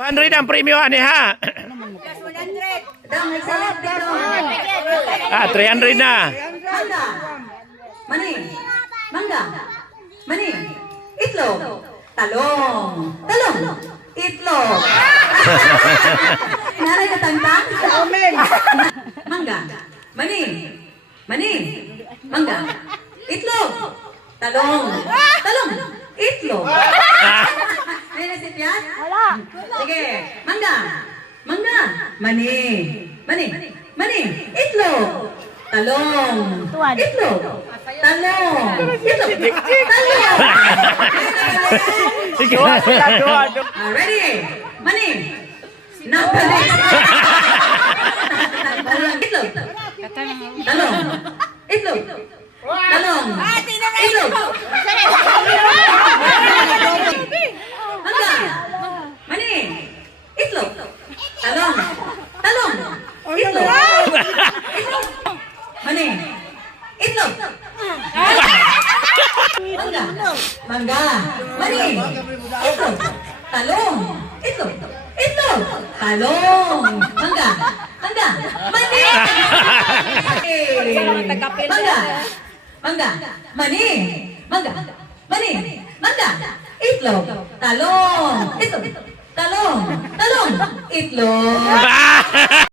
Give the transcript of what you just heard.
200 ang premyo ani ha. Dang, excellent dito. 300 na. Mangga. Mani. Mangga. Mani. Itlog. Talong. Talong. Itlog. Nanay na tangtang? Mangga. Mani. Mani. Mangga. Itlog. Talong. Talong. Itlog. May nasipyan? Wala. Sige. Mangga. Mangga. Mani. Mani. Mani. Itlog. Talong. Itlog. Talong. Itlog. Talong. Sige. Ready? Mani. Napali. Itlog. Talong. Itlog. Talong. Itlog. Mangga. Mani. Itlog. Talong. Talong. Itlog. Mani. Itlog. Mangga. Mangga. Mani. Itlog. Talong. Itlog. Itlog. Talong. Mangga. Mangga. Mani. Mangga. Mangga. Mani. Mangga. Mani. Mangga. Itlog. Talong. Itlog. Talong. Talong. Itlog.